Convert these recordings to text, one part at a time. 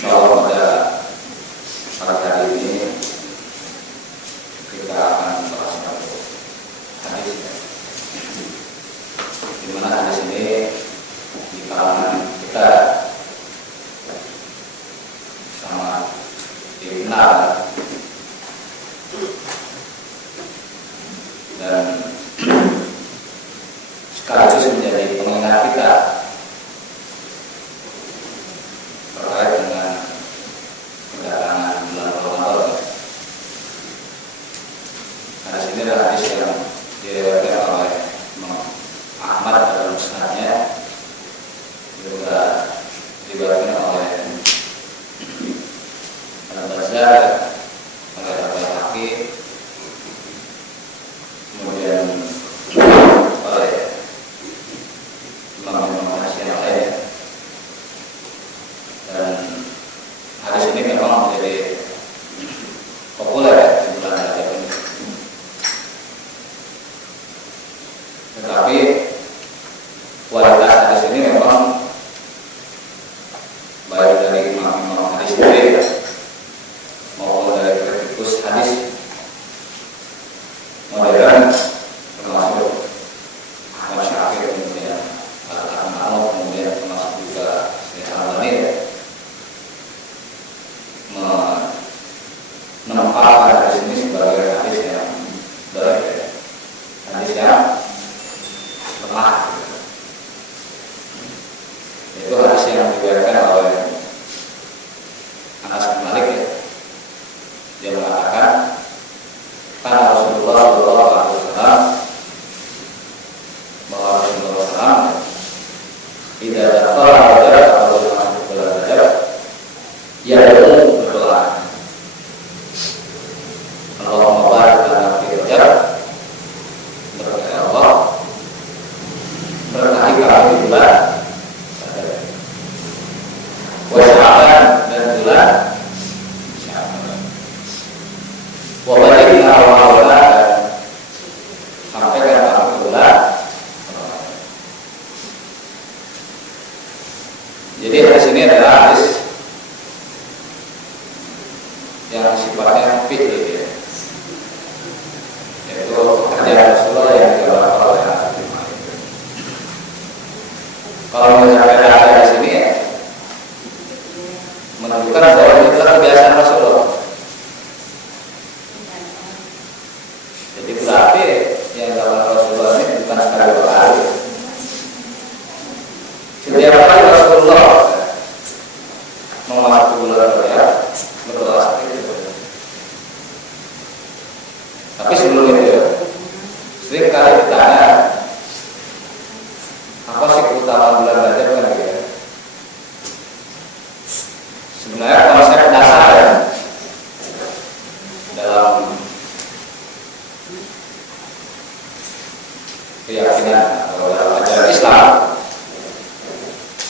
Insyaallah pada pagi hari ini kita akan membahas satu hadis, di mana hadis ini di kalangan kita sangat dikenal dan sekaligus menjadi pengingat kita terkait dengan kedatangan bulan Ramadan. Hadis ini adalah hadis yang diriwayatkan oleh Imam Ahmad dalam musnadnya, juga diriwayatkan oleh Al-Bazzar, oleh Al-Baihaqi, kemudian oleh Imam Hasan yang lain. Dan hadis ini memang menjadi populer di bulan Rajab ini. Tetapi kualitas hadis ini memang baik dari imam-imam hadis sendiri maupun dari kritikus hadis modern, termasuk Ahmad Syakir, kemudian Al-Arnaud, kemudian termasuk juga Syekh Al-Albani menempatkan hadis ini sebagai hadis yang baik, hadis yang lemah. Itu hadis yang diriwayatkan oleh Anas bin Malik, ya. Dia mengatakan, karena Rasulullah SAW, bahwa Rasulullah SAW tidak dakhala Rajab atau masuk bulan Rajab, ia berdoa, Allahumma barik lana fi Rajab, berkata Allah, berkahi kami di bulan Rajab, wa Sya'ban, dan bulan Sya'ban, wa barik lana wa lana, sampaikan kami ke bulan. Jadi hadis ini adalah hadis yang sifatnya fikih, ya. Yaitu pekerjaan Rasulullah yang dilakukan oleh Anas bin Malik. Kalau mencapai di sini, ya, menunjukkan bahwa itu adalah kebiasaan Rasulullah. Jadi berarti yang dilakukan Rasulullah ini bukan sekali dua kali. Setiap kali Rasulullah memasuki bulan Rajab berdoa seperti itu. Tapi sebelum itu, sering kali ditanya, apa sih keutamaan bulan Rajab, kan gitu ya. Sebenarnya konsep dasar, ya, dalam keyakinan atau dalam ajaran Islam,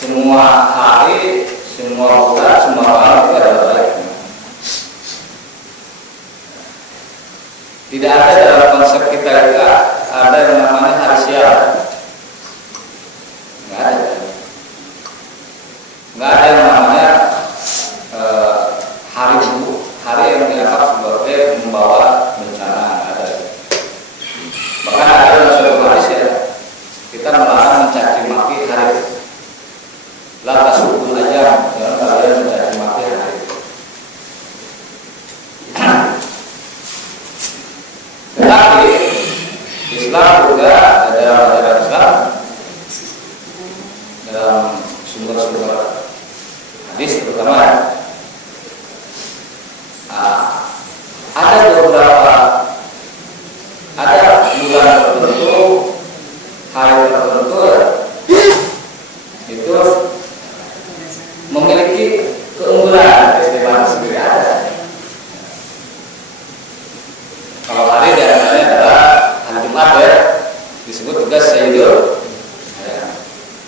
semua hari, semua bulan, semua malam itu adalah baik. Tidak ada dalam konsep kita itu ada yang namanya hari sial. Nggak ada. Nggak ada yang namanya hari buruk, hari yang dianggap sebagai membawa bencana. Nggak ada. Bahkan ada dalam suatu hadis, ya, kita melarang mencaci maki hari. La tasubul ajam, jangan kalian mencaci maki hari. Tetapi Islam juga dalam ajaran Islam, dalam sumber-sumber hadis terutama, ada beberapa, ada bulan tertentu, hari tertentu, itu memiliki keunggulan istimewa sendiri ada. Kalau hari diantaranya adalah hari Jumat, ya, disebut juga Sayyidul, ya.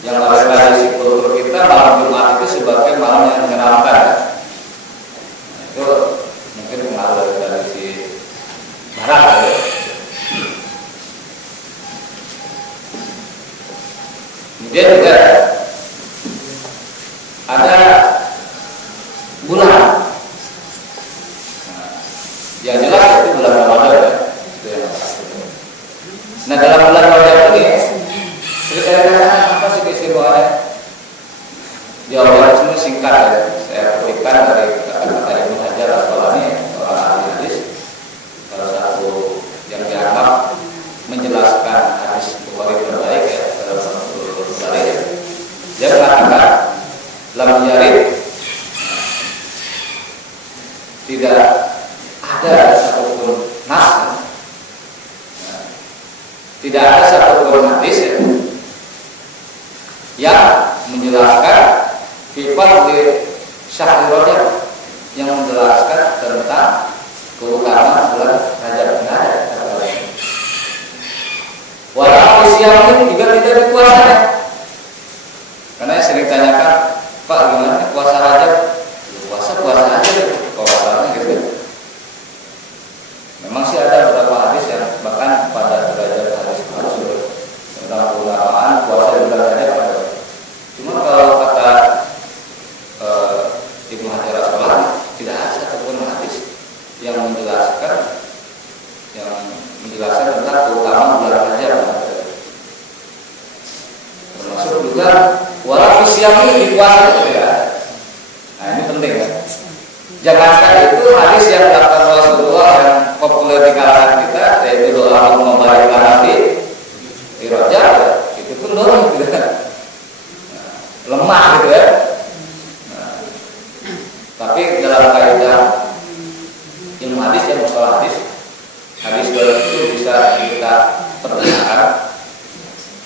Yang oleh tradisi kultur kita, malam Jumat itu sebagai malam yang menyeramkan, ya. Nah, itu mungkin pengaruh dari tradisi Barat, ya. Kemudian juga ada sih keistimewanya? Jawabannya cuma singkat ya. Saya kutipan dari kata-kata Ibnu Hajar Al-Asqalani, seorang ahli hadis, salah satu yang dianggap menjelaskan hadis Bukhari terbaik ya dalam Sahih Bukhari. Dia mengatakan lam yarid, tidak ada satupun nas, tidak ada satupun hadis ya, yang menjelaskan sifat di syahr Rajab, yang menjelaskan tentang keutamaan bulan Rajab. Walau siang juga tidak dikuasai. Karena saya sering tanyakan, Pak gimana puasa Rajab? Puasa aja deh, puasanya gitu. Memang sih ada beberapa hadis yang bahkan pada derajat hadis masyhur tentang keutamaan puasa di bulan Rajab ada. Cuma kalau kata Ibnu Hajar Al-Asqalani, tidak ada satupun hadis yang menjelaskan tentang keutamaan bulan Rajab. Termasuk juga walau siang ini puasa itu ya. Nah ini penting kan. Jangankan itu hadis yang dilakukan Rasulullah yang populer di kalangan kita, yaitu doa membarik Nabi di Rajab, itu pun doa gitu kan. Lemah gitu ya. Tapi dalam kaidah ilmu hadis yang masalah hadis itu bisa kita pergunakan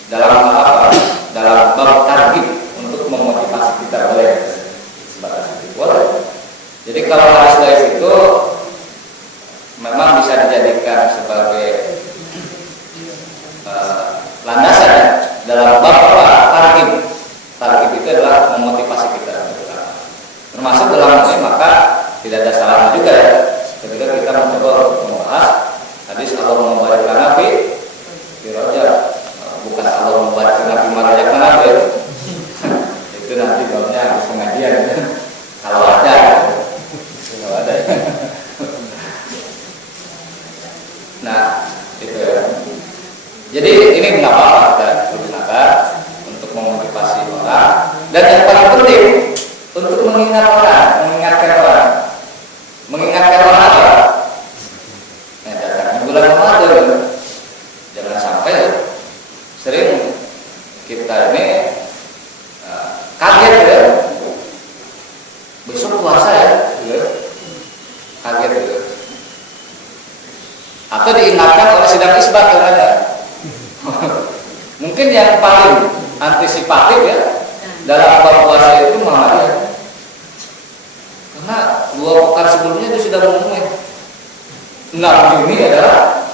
dalam apa? Dalam bab targhib untuk memotivasi kita boleh. Jadi kalau hadis dhaif itu memang bisa dijadikan sebagai landasan ya, dalam bab apa? Targhib. Targhib itu adalah memotivasi kita. Termasuk dalam ini maka tidak ada salahnya juga ya ketika kita mencoba membahas hadis Allah membarik Nabi di Rajab, bukan Allah membarik Nabi Rajab Nabi itu nanti babnya habis pengajian kalau ada ya. Nah itu ya. Jadi ini nggak apa-apa kita gunakan untuk memotivasi orang, dan yang paling penting untuk mengingatkan orang apa? Datang bulan Ramadan, jangan sampai sering kita ini kaget ya, besok puasa ya, kaget ya. Atau diingatkan oleh sidang isbat katanya. Mungkin yang paling antisipatif ya dalam puasa itu malah ya. Karena 2 pekan sebelumnya itu sudah mengumumkan 6 Juni adalah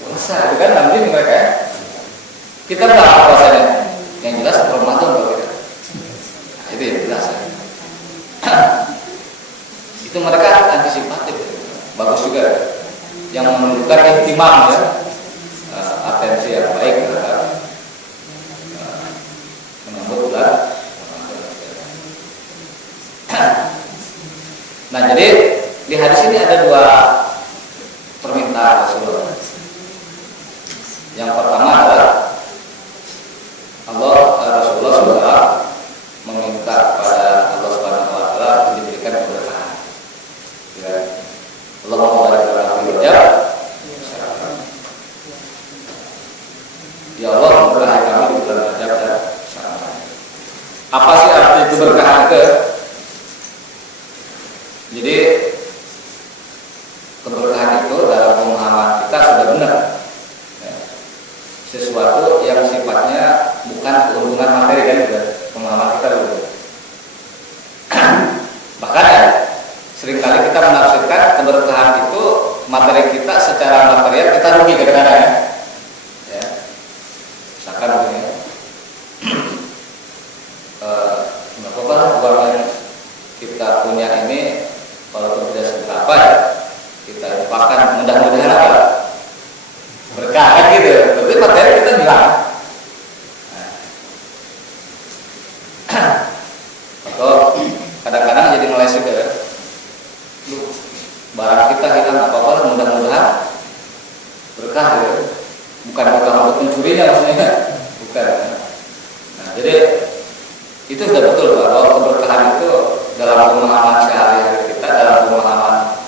puasa, itu kan 6 Juni mereka ya. Kita berapa puasanya? Yang jelas Ramadan kalau kita. Nah, itu yang jelas ya. Itu mereka antisipatif, bagus juga ya. Yang menunjukkan ihtimam ya, atensi yang baik terhadap menyambut bulan. Nah jadi di hadis ini ada 2 permintaan Rasulullah. Yang pertama adalah Rasulullah SAW meminta kepada Allah Subhanahu Wa Taala diberikan keberkahan. Ya. Allahumma barik lana fi Rajab. Ya Allah memberkahi kami di bulan Rajab dan Sya'ban. Apa sih arti keberkahan itu? Jadi keberkahan itu dalam pemahaman kita sudah benar ya. Sesuatu yang sifatnya bukan keuntungan materi kan, pemahaman kita dulu. Bahkan ya, seringkali kita menafsirkan keberkahan itu materi kita secara material kita rugi kadang-kadang ya. Misalkan begini uang yang kita punya ini walaupun tidak seberapa ya, kita lupakan, mudah-mudahan apa? Berkah kan gitu. Berarti materi kita hilang. Atau kadang-kadang jadi meleset ya. Barang kita hilang apa-apa, mudah-mudahan berkah ya. Bukan berkah untuk mencurinya maksudnya, bukan. Jadi itu sudah betul Pak, bahwa keberkahan itu dalam pemahaman sehari-hari kita, dalam pemahaman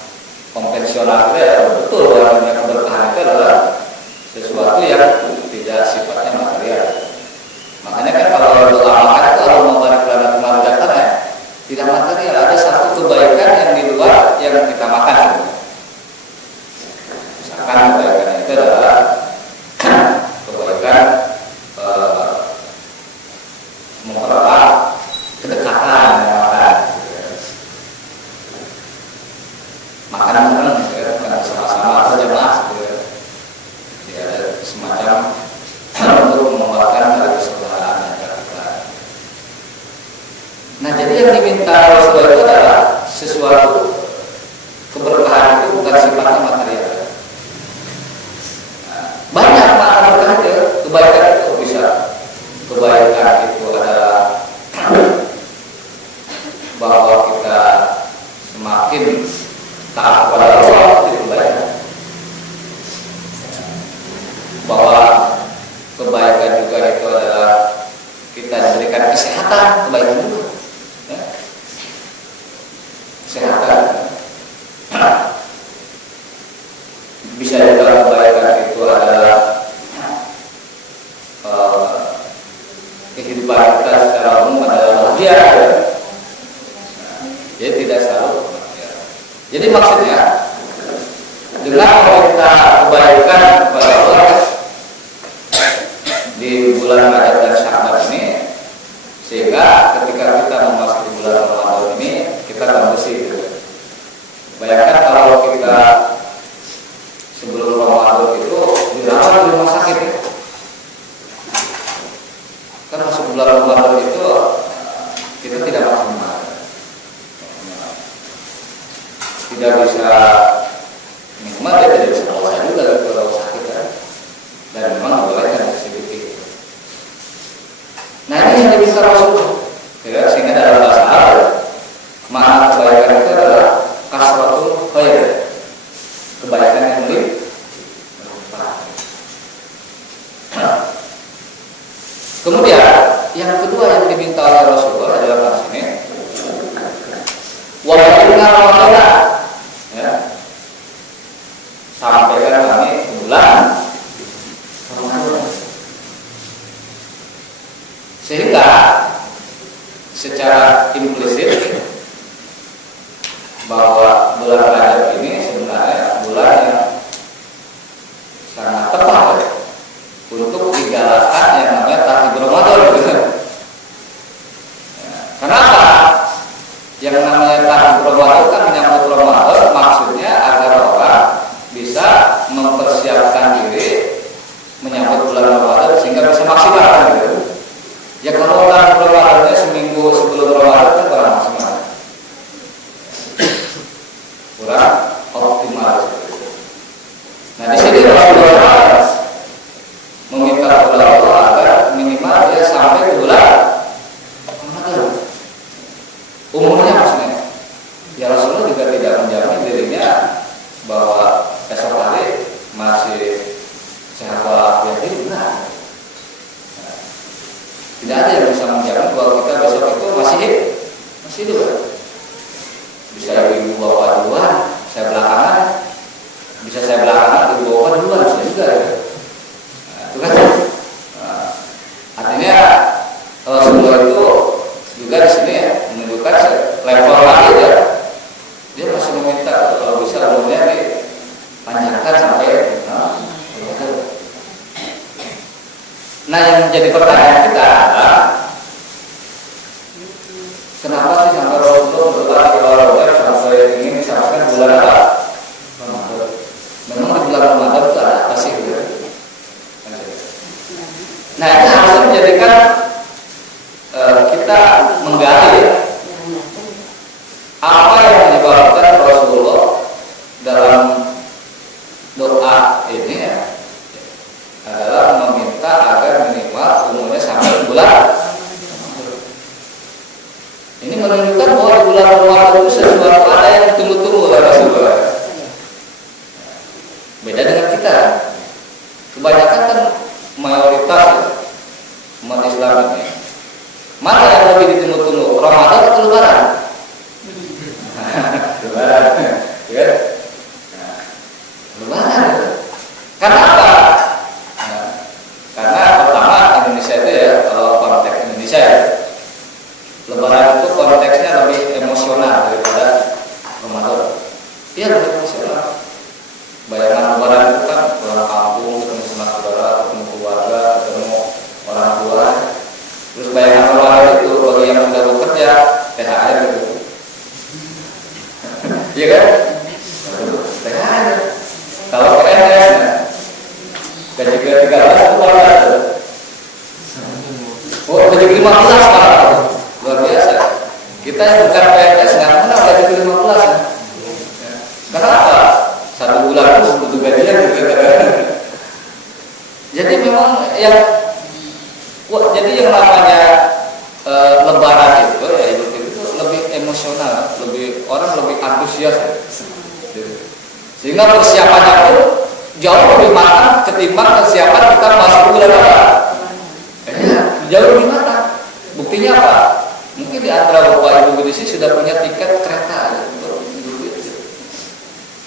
konvensional kita ya betul bahwa keberkahan itu adalah sesuatu yang tidak sifatnya material. Makanya kan kalau doa makan itu Allah mubarak lana kemaridatan ya, tidak material. Ada satu kebaikan yang di luar yang kita makan. Misalkan kebaikan itu adalah kebaikan mempererat kedekatan makan bareng, makan bersama-sama berjamaah, ya ada semacam untuk mengeluarkan dari kesalahan yang kita. Nah, jadi yang diminta Rasulullah itu adalah sesuatu keberkahan itu bukan sifatnya material. Banyak makna berkah itu, kebaikan itu bisa. Kebaikan itu adalah bahwa kita semakin taat kepada Allah, itu kebaikan. Bahwa kebaikan juga itu adalah kita diberikan kesehatan, kebaikan juga. Kesehatan. Bisa juga kebaikan itu adalah kehidupan kita secara umum adalah bahagia. Jadi tidak selalu. Jadi maksudnya dengan meminta kebaikan kepada Allah di bulan Rajab dan Sya'ban ini, sehingga ketika kita memasuki bulan Ramadan ini kita akan bersih. Bayangkan kalau kita sebelum Ramadan itu dirawat di rumah sakit, kan masuk bulan Ramadan itu kita tidak maksimal, tidak bisa nikmat, ya tidak bisa puasa juga kalau sakit kan, dan memang boleh kan sedikit. Nah ini yang diminta Rasul, ya, sehingga dalam bahasa Arab makna kebaikan itu adalah kasratul khair, kebaikan yang melimpah. Kemudian yang kedua yang diminta oleh Rasulullah adalah sini wa inna ramadana, ya, sampaikan kami bulan Ramadan, sehingga secara implisit bahwa bulan Rajab ini sebenarnya bulan yang sangat tepat untuk digalakan yang namanya tahajud Ramadan. Kenapa? Yang namanya tahajud Ramadan kan menyambut Ramadan, maksudnya agar orang bisa mempersiapkan diri menyambut bulan Ramadan sehingga bisa maksimal. Ya kalau tahajud Ramadannya seminggu sebelum Ramadan kan kurang maksimal, kurang optimal. Nah di sini Rasulullah meminta kepada Allah agar minimal dia sampai ke bulan Ramadan. Umurnya maksudnya, ya Rasulullah juga tidak menjamin dirinya bahwa esok hari masih sehat walafiat juga. Tidak ada yang bisa menjamin bahwa kita besok itu masih hidup. Bisa ibu bawa duluan, saya belakangan, bisa saya belakangan, ibu bawa duluan, bisa juga. Ya. Nah, itu kan. Nah, artinya Rasulullah itu juga di sini ya, menunjukkan level lagi ya. Dia masih meminta kalau bisa umurnya dipanjangkan sampai. Nah yang menjadi pertanyaan kita adalah kenapa sih sampai Rasulullah berdoa di bulan Ramadan sampai ingin disampaikan bulan apa? Ramadan. Memang di bulan Ramadan itu ada apa sih? Nah itu harus menjadikan kita menggali apa yang menyebabkan Rasulullah dalam doa ini ya, adalah meminta agar minimal umurnya sampai bulan. Ini menunjukkan bahwa di bulan Ramadan itu sesuatu ada yang ditunggu-tunggu oleh Rasulullah. Beda dengan kita. Kebanyakan kan mayoritas umat Islam ini Mana yang lebih ditunggu-tunggu, Ramadan atau Lebaran? Lebaran, ya. Nah, Lebaran. Karena apa? Nah, karena pertama Indonesia itu ya, kalau konteks Indonesia ya, Lebaran itu konteksnya lebih emosional daripada Ramadan. Iya, lebih emosional. Bayangan Lebaran itu kan pulang kampung, ketemu sama saudara, ketemu keluarga, ketemu orang tua. Terus bayangan Ramadan itu bagi yang sudah bekerja, THR gitu. Iya kan? THR. Kalau PNS, gaji ke-13 itu berapa? Oh, gaji ke-15 malah. Luar biasa. Kita yang bukan PNS nggak kenal gaji ke-15 ya. Kenapa? 1 bulan itu butuh gajian gitu. Jadi memang jadi yang namanya Lebaran itu ya itu lebih emosional, orang lebih antusias. Sehingga persiapannya pun jauh lebih matang ketimbang persiapan kita masuk bulan apa? Jauh lebih matang. Buktinya apa? Mungkin di antara bapak ibu di sini sudah punya tiket kereta gitu.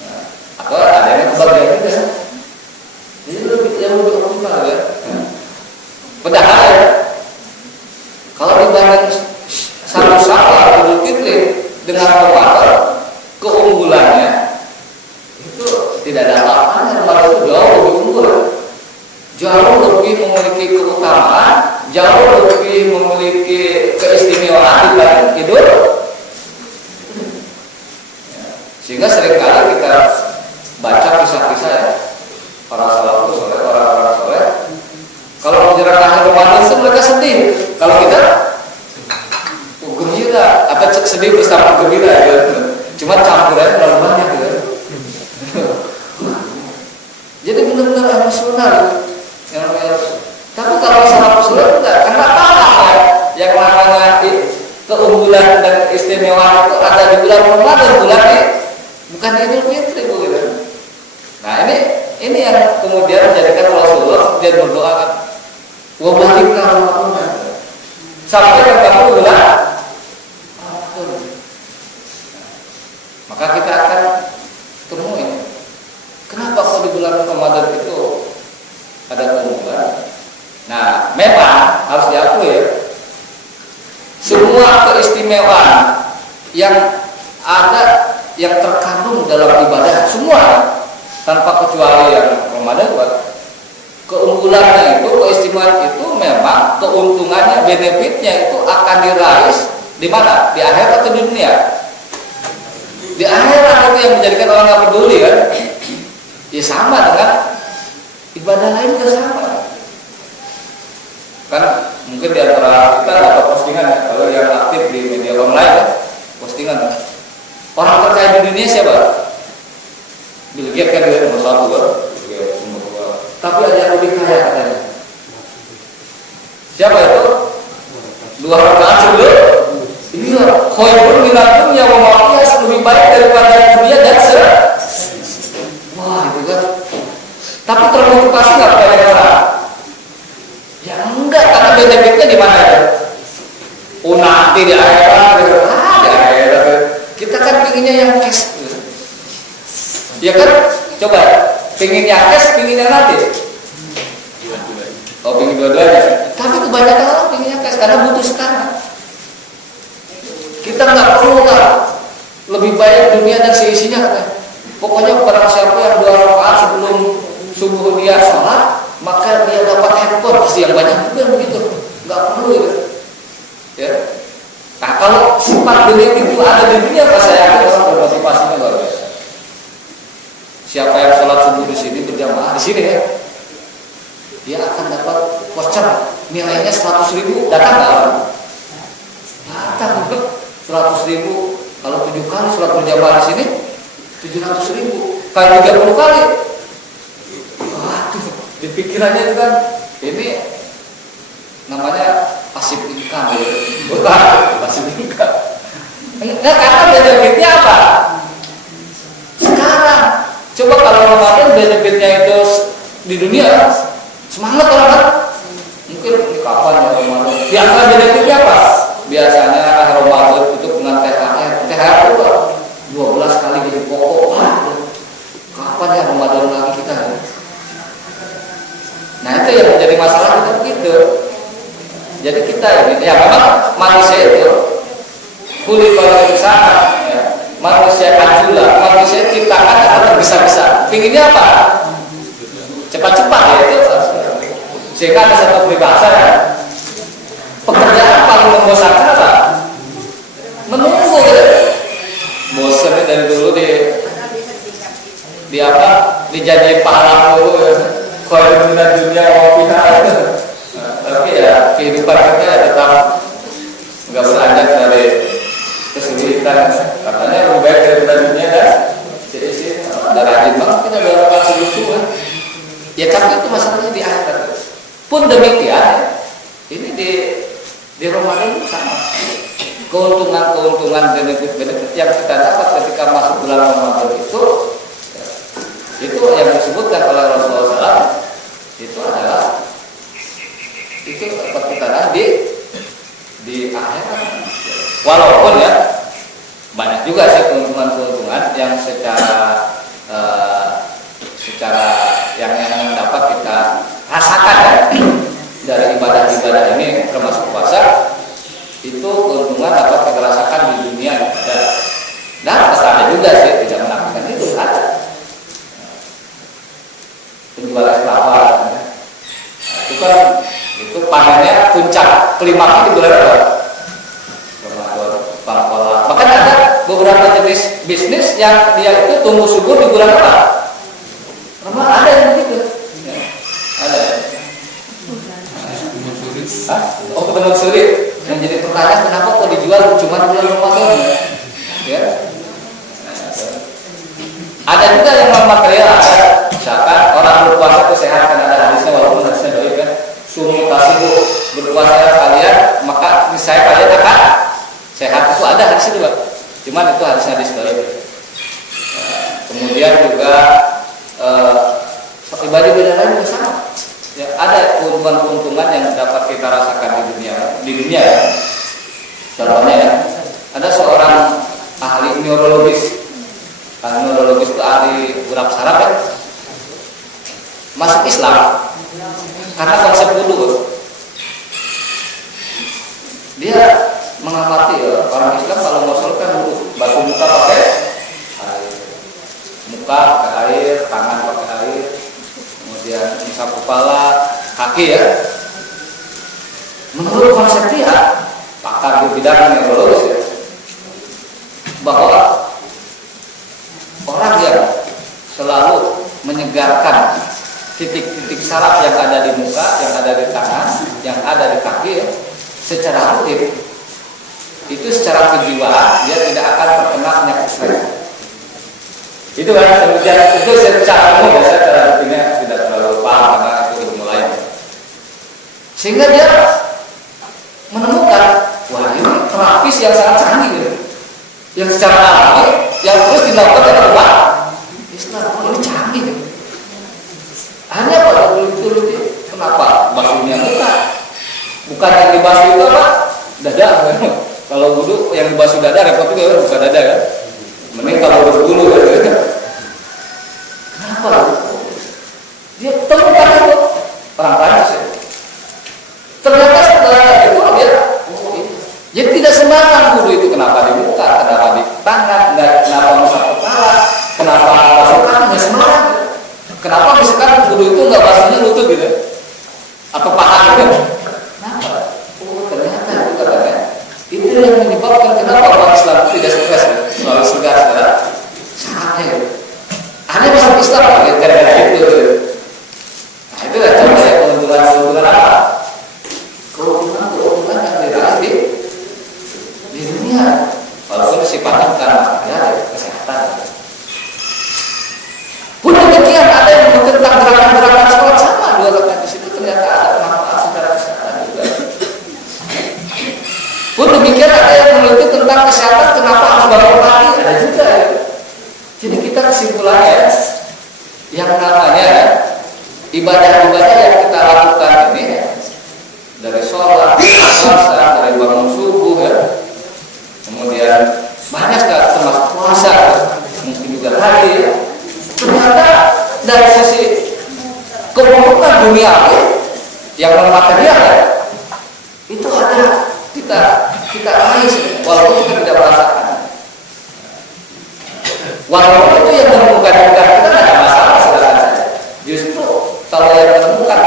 Nah, atau ada yang kebagian juga. Jadi lebih optimal ya. Padahal ya, kalau dibanding satu salah Idul Fitri dengan Ramadan, keunggulannya itu tidak ada apa-apanya. Ramadan itu jauh lebih unggul, jauh lebih memiliki keutamaan, jauh lebih memiliki keistimewaan dibanding Idul. Sehingga seringkali kita baca kisah-kisah ya, para salafus soleh, orang-orang soleh, kalau menjelang akhir Ramadan itu mereka sedih. Kalau kita gembira, atau sedih bersama gembira ya. Cuma campurannya terlalu banyak gitu. Jadi benar-benar emosional. Tapi kalau salafus soleh enggak, karena paham ya, yang namanya keunggulan dan keistimewaan itu ada di bulan Ramadan, bulan ini bukan Idul Fitri gitu. Nah ini yang kemudian menjadikan Rasulullah kemudian berdoa kan, wa balikna Ramadan sampai ke bulan. Maka kita akan temuin kenapa kok di bulan Ramadan itu ada keunggulan. Nah, memang harus diakui ya, semua keistimewaan yang ada yang terkandung dalam ibadah semua tanpa kecuali yang Ramadan buat keunggulannya itu, keistimewaan itu memang keuntungannya, benefitnya itu akan diraih di mana? Di akhirat atau di dunia? Di akhirat itu yang menjadikan orang nggak peduli kan? Ya sama dengan ibadah lain juga sama. Kan mungkin di antara kita ada postingan ya, kalau yang aktif di media online ya, postingan ya. Orang terkaya di dunia siapa? Bill Gates kan dia nomor 1 kan? Tapi ada yang lebih kaya katanya. Siapa itu? 2 rakaat sebelum. Iya, khairun minad dunya wa ma fiha, lebih baik daripada dunia dan wah itu kan. Tapi termotivasi nggak kepada orang? Ya enggak, karena benefitnya di mana ya? Oh nanti di akhirat, di akhirat. Kita kan pinginnya yang cash. Ya kan? Coba, pingin yang cash, pingin yang nanti. Oh pingin dua-duanya. Tapi kebanyakan orang pingin yang cash karena butuh sekarang. Kita nggak perlu lah, lebih baik dunia dan seisinya katanya. Pokoknya barang siapa yang 2 rakaat sebelum subuh dia sholat, maka dia dapat handphone. Pasti yang banyak juga begitu, nggak perlu gitu. Ya. Nah kalau sifat dunia itu ada di dunia, apa saya yakin orang bermotivasinya luar biasa. Siapa yang sholat subuh di sini berjamaah di sini ya, dia akan dapat voucher nilainya 100.000. Datang nggak orang? Datang. 100.000 kalau 7 kali sholat berjamaah di sini 700.000 kali 30 kali. Waduh, di pikirannya itu kan ini namanya pasif income gitu. Pasif income. Nah, karena benefitnya apa? Sekarang coba kalau Ramadan benefitnya itu di dunia semangat orang kan? Mungkin kapan ya Ramadan? Yang benefitnya apa? kita ini. Ya memang manusia itu kuliah insana, ya. Manusia ajula, manusia ciptakan atau tergesa-gesa. Pinginnya apa? Cepat-cepat ya itu. Sehingga ada satu peribahasa ya. Pekerjaan paling membosankan apa? Menunggu gitu. Bosannya dari dulu di apa? Dijadiin pahala dulu ya. Kalau dunia mau pindah. Tapi ya kehidupan kita tetap nggak beranjak dari kesulitan. Katanya lebih baik daripada dunia dah. Jadi ada rajin banget kita dalam kasih lucu kan. Ya tapi itu masalahnya di akhirat. Pun demikian, ini di Ramadan sama. Keuntungan benefit yang kita dapat ketika masuk bulan Ramadan itu yang disebutkan oleh Rasulullah SAW itu adalah itu dapat kita di akhirat. Walaupun ya banyak juga sih keuntungan yang secara yang dapat kita rasakan ya dari ibadah-ibadah ini termasuk puasa itu keuntungan dapat kita rasakan di dunia dan ada juga sih tidak menafikan itu ada penjualan kelapa itu panennya puncak klimaknya di bulan apa? Ramadan, pangkola. Bahkan ada beberapa jenis bisnis yang dia itu tumbuh subur di bulan apa? Ramadan ada yang begitu. Ya, ada. Oh ketemu suri. Yang jadi pertanyaan kenapa kok dijual cuma di bulan Ramadan? Ya. Ada juga yang memakai misalkan orang berpuasa itu sehat kan ada hadisnya walaupun hadisnya doib kan sumu tasibu berpuasa kalian maka saya kalian akan sehat itu ada hadis itu Pak. Cuman itu hadis doib. Kemudian juga ibadah-ibadah lain juga sama. Ya, ada keuntungan-keuntungan yang dapat kita rasakan di dunia ya. Contohnya ya, ada seorang ahli neurologis. Neurologis itu ahli urap saraf ya. Masuk Islam karena konsep wudu. Dia mengamati ya, orang Islam kalau ngosol kan wudu, basuh muka pakai air, muka pakai air, tangan pakai air, kemudian mengusap kepala, kaki ya. Menurut konsep dia, pakar di bidang neurologis ya, bahwa orang yang selalu menyegarkan titik-titik saraf yang ada di muka, yang ada di tangan, yang ada di kaki ya, secara rutin itu secara kejiwaan dia tidak akan terkena penyakit stres. Itu kan itu secara umum ya, secara rutinnya tidak terlalu paham karena itu ilmu lain. Sehingga dia menemukan wah ini terapis yang sangat canggih gitu. Yang secara alami yang terus dilakukan oleh umat Islam. Ini canggih gitu. Hanya pada kulit kenapa basuhnya muka? Bukan yang dibasuh itu apa? Dada. Kalau wudu yang dibasuh dada repot juga bukan dada kan? Mending kalau berbulu kan. Kenapa? Dia temukan itu orang Prancis ya. Ternyata setelah itu dia tidak sembarangan wudu itu kenapa di muka, kenapa di tangan, kenapa mengusap kepala, kenapa basuh kaki nggak sembarangan. Kenapa misalkan wudu itu nggak basuhnya lutut gitu, atau paha gitu? Kenapa? Oh ternyata itu katanya itu yang menyebabkan kenapa orang Islam itu tidak stres, selalu segar segala saatnya. Gitu. Hanya masuk Islam gara-gara itu. Nah itu lah contohnya keuntungan apa? Keuntungan yang diraih di dunia, walaupun sifatnya bukan material, kesehatan. Pun demikian ada yang tentang gerakan-gerakan sholat sama dua rakaat di situ ternyata ada manfaat secara kesehatan juga. Pun demikian ada yang meneliti tentang kesehatan kenapa harus bangun pagi ada juga. Jadi kita kesimpulannya yang namanya ibadah-ibadah yang kita lakukan ini dari sholat, puasa, dari bangun subuh ya, kemudian banyak termasuk puasa, mungkin juga haji ya. Ternyata dari sisi keuntungan dunia yang non material ya, itu ada kita raih walaupun kita tidak merasakan. Walaupun itu yang menemukan kita tidak ada masalah, silakan saja. Justru kalau yang menemukan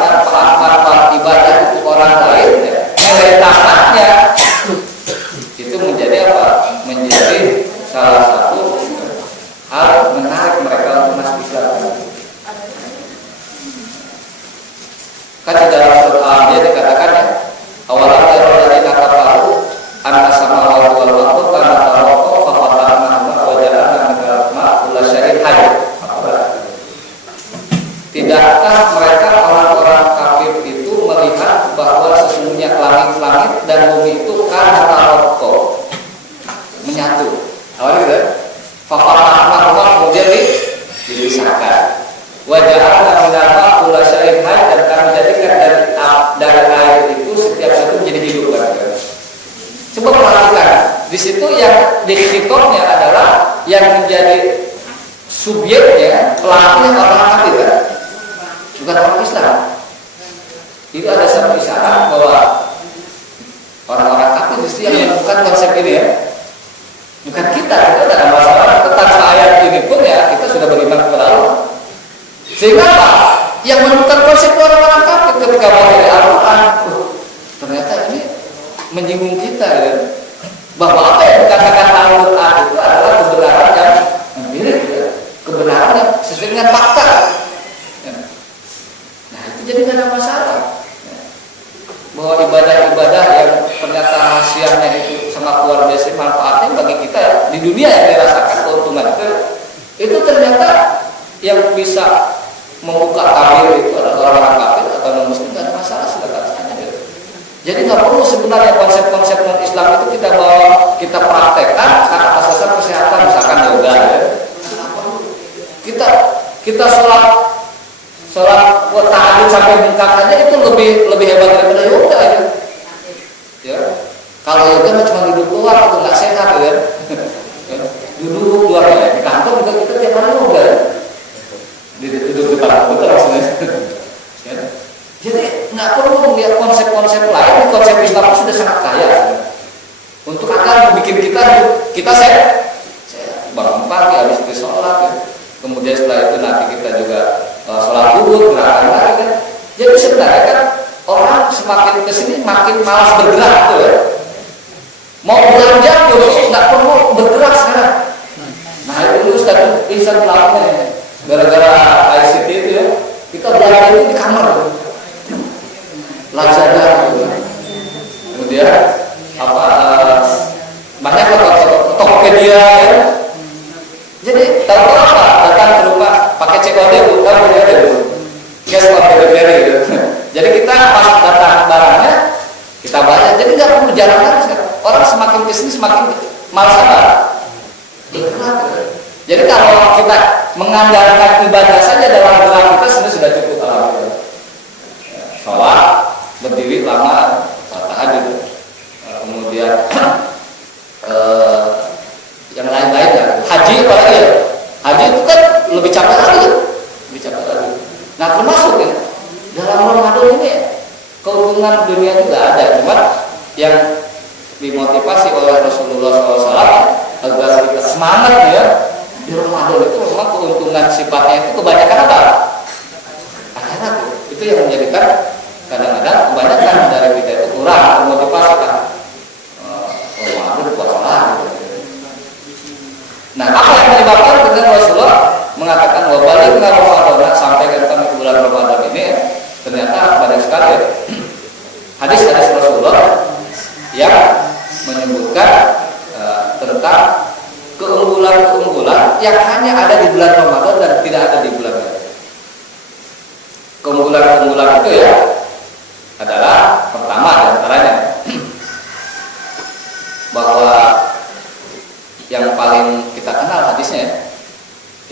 manfaat ibadah itu orang lain, nilai tambahnya itu menjadi apa? Menjadi salah satu hal menarik mereka untuk masuk Islam. Kan di dalam surat Al-Anbiya dikatakan ya, awalan terjadi kafaru anna samawati wal ardu kana taraqqa fa fatarnahuma wa ja'alna minal kulli syai'in hayy. Tidakkah mereka orang-orang kafir itu melihat bahwa sesungguhnya langit-langit dan bumi itu kana taraqqa, menyatu. Awalnya gitu. Fa fatarnahuma kemudian dipisahkan. Wa ja'alna minal kulli syai'in hayy, dan kami jadikan dari air itu setiap satu menjadi hidup kan. Coba perhatikan, di situ yang definisinya adalah yang menjadi subjeknya, pelakunya orang kafir kan? Bukan orang Islam. Itu ada satu isyarat bahwa orang-orang kafir justru yang menemukan konsep ini ya. Bukan kita tidak ada masalah. Tentang ayat ini pun ya kita sudah beriman kepada Allah. Sehingga apa? Yang menemukan konsep orang-orang kafir ketika baca Al-Quran, ternyata ini menyinggung kita ya. Bahwa apa yang dikatakan Al-Quran itu adalah kebenaran yang mirip ya. Kebenaran yang sesuai dengan fakta ya. Nah itu jadi tidak ada masalah ya. Bahwa ibadah-ibadah yang ternyata rahasianya itu sangat luar biasa manfaatnya bagi kita ya. Di dunia yang dirasakan keuntungan itu ternyata yang bisa membuka kafir itu adalah orang kafir atau non muslim, tidak ada masalah, silakan saja gitu. Jadi nggak perlu sebenarnya konsep-konsep non Islam itu kita bawa, kita praktekkan karena atas dasar kesehatan, misalkan yoga ya. Kita sholat tahajud sampai bengkak aja itu lebih hebat daripada yoga ya. Ya. Kalau yoga cuma duduk luar itu nggak sehat ya. Duduk luar ya. Di kantor juga kita tiap hari yoga ya. Duduk di depan komputer maksudnya. Jadi nggak perlu melihat konsep-konsep lain. Konsep Islam sudah sangat kaya untuk akan membuat kita sehat. Bangun pagi habis itu sholat ya. Kemudian setelah itu nanti kita juga sholat zuhur, gerakan lagi kan. Jadi sebenarnya kan orang semakin kesini makin malas bergerak tuh ya. Mau belanja tuh nggak perlu bergerak sekarang. Nah itu Ustaz Ihsan melakukannya. Gara-gara ICT itu ya, kita belanja itu di kamar, Lazada, kemudian banyak Tokopedia ya. Jadi tahu apa? Datang ke rumah pakai COD bukan cash on delivery gitu. Jadi kita pas datang barangnya kita bayar. Jadi nggak perlu jalan lagi. Orang semakin kesini semakin malas apa? Jadi kalau kita mengandalkan ibadah saja dalam gerak kita sebenarnya sudah cukup alhamdulillah. Sholat, berdiri lama, tahajud, kemudian yang lain-lain ya. Haji apalagi ya. Haji itu kan lebih capek lagi. Nah termasuk ya dalam Ramadan ini keuntungan dunia juga ada, cuma yang dimotivasi oleh Rasulullah SAW agar kita semangat ya. Di Ramadan itu memang keuntungan sifatnya itu kebanyakan apa? Akhirat itu yang menjadikan kadang-kadang kebanyakan dari kita itu kurang memotivasi kan. Ramadan puasa lagi. Nah apa yang menyebabkan dengan Rasulullah mengatakan wabalik Ramadan sampai ke bulan Ramadan ini ternyata banyak sekali hadis-hadis Rasulullah yang menyebutkan tentang keunggulan-keunggulan yang hanya ada di bulan Ramadan dan tidak ada di bulan lain. Keunggulan-keunggulan itu ya adalah pertama diantaranya bahwa yang paling kita kenal hadisnya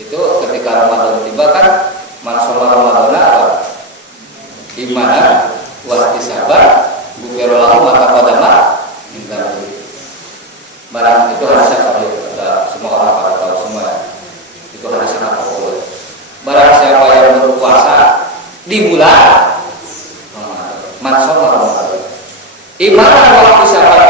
itu ketika Ramadan tiba kan man sholat Ramadan apa? Imanan wa ihtisaban ghufira lahu ma taqaddama min dzambihi. Barang itu hadisnya kalau semua orang pada tahu semua itu hadis sangat populer. Barang siapa yang berpuasa di bulan Ramadan, man sholat Ramadan imanan wa ihtisaban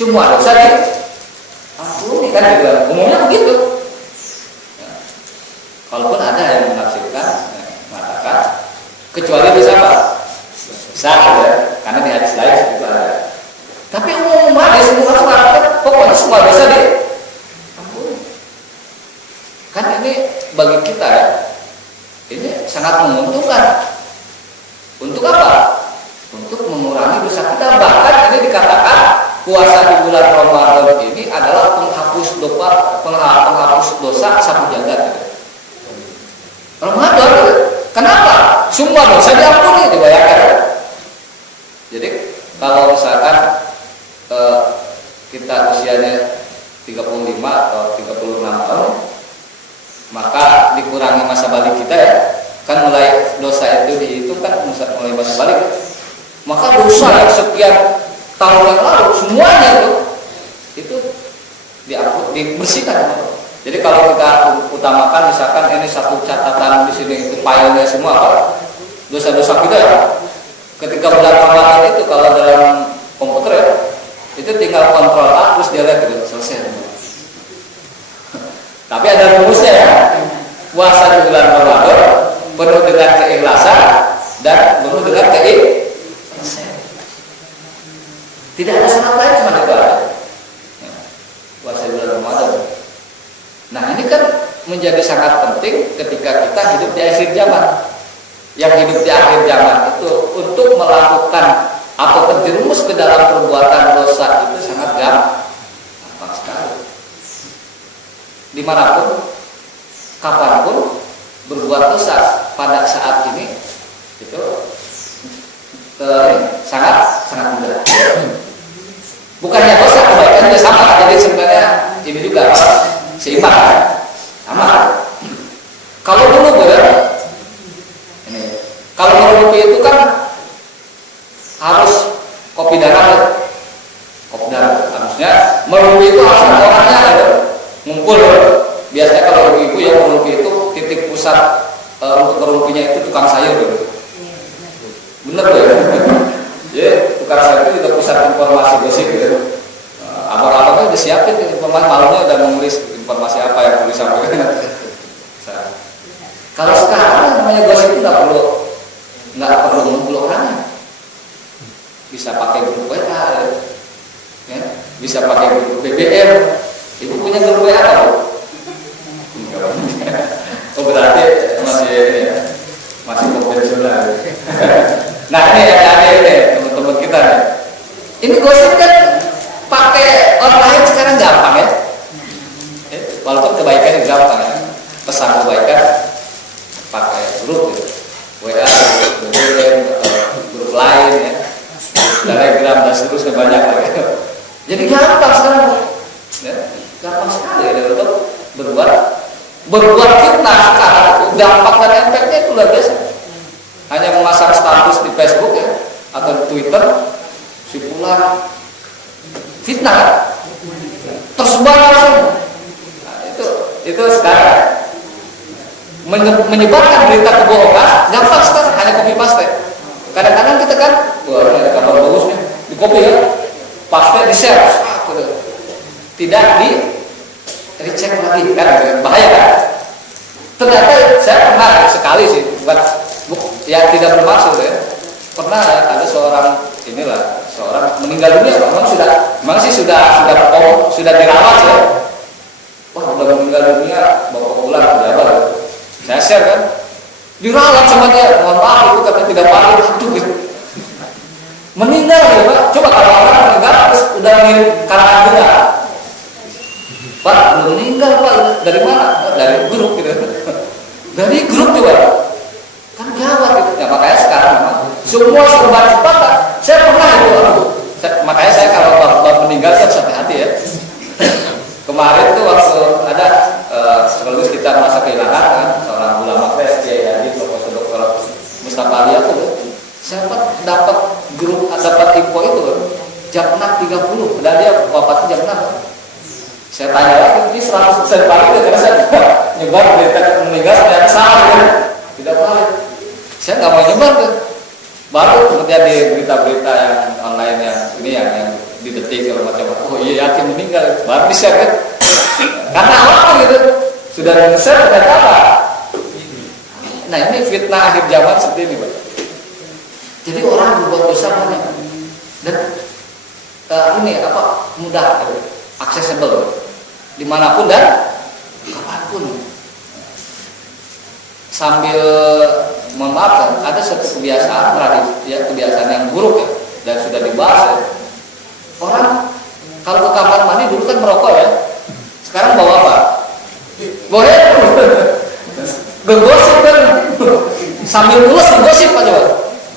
semua dosa diampuni kan gitu. Umumnya begitu. Ya. Kalaupun ada yang menafsirkan mengatakan kecuali dosa apa? Besar ya. Karena di hadis lain itu ada. Tapi umum hadis semua orang pokoknya semua dosa diampuni. Kan ini bagi kita ya, ini sangat menguntungkan. Untuk apa? Untuk mengurangi dosa kita. Bahkan ini dikatakan puasa di bulan Ramadan ini adalah penghapus dosa 1 jagat. Ramadan, kenapa? Semua dosa diampuni, dibayarkan. Jadi kalau misalkan kita usianya 35 atau 36 tahun, maka dikurangi masa balik kita ya. Kan mulai dosa itu dihitung kan mulai masa balik. Maka dosa yang sekian tahun yang lalu semuanya itu dibersihkan. Jadi kalau kita utamakan misalkan ini satu catatan di sini itu filenya semua apa? Dosa-dosa kita ya. Ketika bulan Ramadan itu kalau dalam komputer ya, itu tinggal kontrol A terus delete gitu, selesai. Tapi ada rumusnya ya. Puasa di bulan Ramadan penuh dengan keikhlasan dan penuh dengan keikhlasan. Tidak ada syarat lain, cuma itu aja. Puasa di bulan Ramadan. Nah ini kan menjadi sangat penting ketika kita hidup di akhir zaman. Yang hidup di akhir zaman itu untuk melakukan atau terjerumus ke dalam perbuatan dosa itu sangat gampang sekali. Dimanapun, kapanpun berbuat dosa pada saat ini itu sangat mudah. Bukannya dosa, kebaikan juga sama. Jadi sebenarnya ini juga seimbang, sama. Kalau dulu kalau merumpi itu kan harus kopi darah, harusnya merumpi itu harus orangnya ngumpul. Biasanya kalau ibu yang merumpi itu titik pusat untuk merumpinya itu tukang sayur. Bener ya? Ya, tukang sayur itu juga pusat informasi gosip gitu. Abang-abangnya udah siapin informasi, malamnya udah menulis informasi apa yang perlu disampaikan. Kalau sekarang namanya gosip itu nggak perlu ngumpul orangnya. Bisa pakai grup WA, ya? Bisa pakai grup BBM. Ibu punya grup WA apa? Oh berarti masih konvensional. Nah ini yang aneh nih teman-teman kita nih. Ini gosip kan pakai online sekarang gampang ya. Walaupun kebaikan gampang ya. Pesan kebaikan pakai grup gitu. WA, BBM, grup lain ya. Telegram dan seterusnya banyak lagi. Jadi gampang sekarang, ya, gampang sekali ya, untuk berbuat fitnah sekarang itu dampak dan efeknya itu luar biasa. Hanya memasang status di Facebook ya atau di Twitter, si pulang fitnah tersebar langsung. Nah, itu sekarang menyebarkan berita kebohongan gampang sekarang, hanya copy paste. Kadang-kadang kita kan, wah ini ada kabar bagus nih, di copy ya, paste di share, tidak di recheck lagi, kan bahaya kan. Ternyata saya pernah sekali sih, bukan ya tidak bermaksud ya, pernah ya, ada seorang meninggal dunia, memang sudah dirawat ya. Wah udah meninggal dunia, bawa pulang pejabat. Saya share kan, dirawat sama dia, mohon maaf itu kata tidak valid, aduh gitu. Meninggal ya Pak, coba kalau orang meninggal terus udah ngirim karangan bunga, Pak belum meninggal Pak, dari mana? Dari grup gitu. Dari grup coba, kan gawat gitu. Ya makanya sekarang memang semua serba cepat Pak. Saya pernah itu, makanya saya kalau bapak meninggal kan sampai hati ya. Kemarin tuh waktu ada sekaligus kita merasa kehilangan kan seorang ulama Kiai Haji Profesor Dr. Mustafa Ali tuh, saya dapat info itu jam 6.30, padahal dia wafatnya jam 6. Saya tanya lagi, ini 100% valid karena saya nyebar berita meninggal ternyata salah kan? Tidak valid. Saya nggak mau nyebar tuh. Baru kemudian di berita-berita yang online yang di Detik segala macam. Oh iya, yakin meninggal, baru di-share kan? Karena apa gitu? Sudah di-share ternyata apa? Nah ini fitnah akhir zaman seperti ini, Pak. Jadi orang berbuat dosa banyak dan ini apa mudah, accessible dimanapun dan kapanpun. Sambil memaafkan, ada satu kebiasaan tradisi, ya, kebiasaan yang buruk ya, dan sudah dibahas ya. Orang kalau ke kamar mandi dulu kan merokok ya, sekarang bawa apa? Boleh bergosip kan, sambil mulus bergosip aja.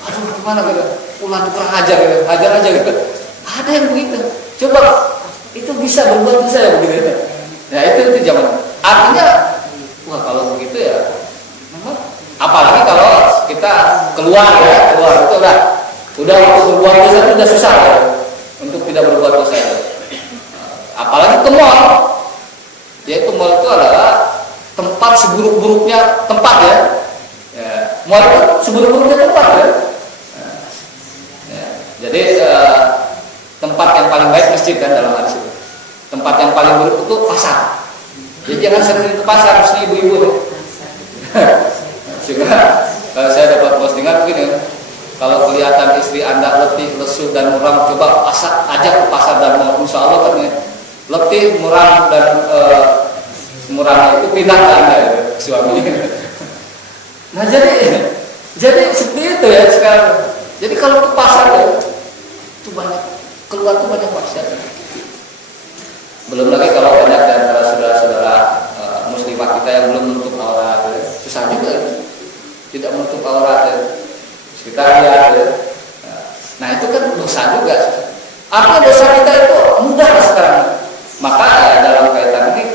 Aduh gimana gitu, ulang kurang ajar gitu, ajar aja gitu. Ada yang begitu. Coba itu bisa berbuat bisa ya begitu. Ya itu zaman. Artinya, wah kalau begitu ya. Apalagi kalau kita keluar itu udah untuk berbuat dosa itu udah susah ya, untuk tidak berbuat dosa itu. Apalagi ke mall, yaitu mall itu adalah tempat seburuk-buruknya tempat ya. Mall itu seburuk-buruknya tempat ya. Jadi tempat yang paling baik masjid kan dalam hadis itu. Tempat yang paling buruk itu pasar. Jadi jangan sering ke pasar, mesti ibu-ibu deh. Juga saya dapat postingan begini, kalau kelihatan istri Anda letih, lesu dan muram, coba ajak ke pasar dan mau, insya Allah kan letih, muram dan muram itu pindah ke Anda ya, suaminya. Nah jadi seperti itu ya sekarang. Jadi kalau ke pasar ya, itu banyak keluar tuh banyak maksiat. Belum lagi kalau banyak dan saudara-saudara muslimah kita yang belum menutup aurat, susah juga ya. Tidak menutup aurat ya. Kita lihat ya. Nah itu kan dosa juga. Artinya dosa kita itu mudah sekarang. Maka ya, dalam kaitan ini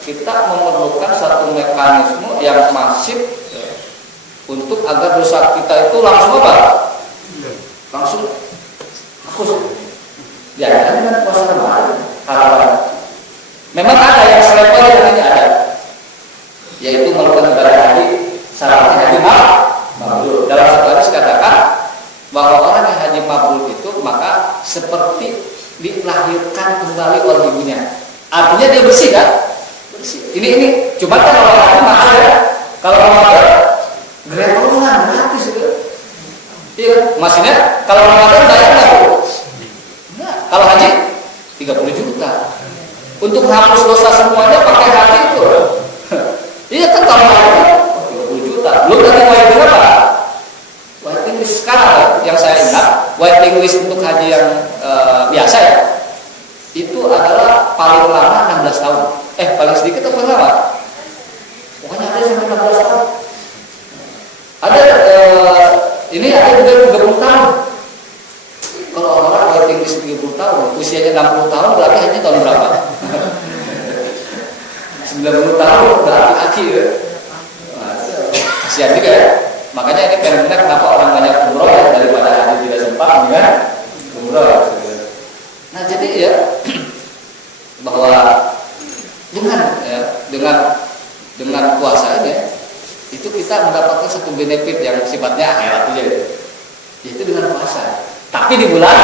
kita memerlukan satu mekanisme yang masif ya, untuk agar dosa kita itu langsung apa? Langsung hapus. Ya dengan puasa Ramadan harapan. Memang ada yang selevel yang ini ada, yaitu melakukan ibadah haji. Syaratnya haji mabrur. Dalam satu hadis katakan bahwa orang yang haji mabrur itu maka seperti dilahirkan kembali oleh ibunya. Artinya dia bersih kan? Bersih. Ini cuma kan kalau haji mahal ya. Kalau Ramadan grepolan gratis itu. Iya, maksudnya kalau Ramadan bayar nggak Bu? Enggak. Kalau haji 30 juta. Untuk hapus dosa semuanya pakai haji itu. Iya kan kalau haji belum lagi waiting apa? Waiting list sekarang yang saya ingat, waiting list untuk haji yang biasa ya, itu adalah paling lama 16 tahun. Paling sedikit atau paling lama? Pokoknya ada sampai 16 tahun. Ada ini ada juga 30 tahun. Kalau orang waiting list 30 tahun, usianya 60 tahun berarti haji tahun berapa? 90 tahun berarti haji ya. Kasihan juga ya. Makanya ini fenomena kenapa orang banyak umroh ya, daripada haji tidak sempat dengan umroh. Nah jadi ya bahwa dengan puasa ini itu kita mendapatkan satu benefit yang sifatnya akhirat aja, yaitu dengan puasa. Tapi di bulan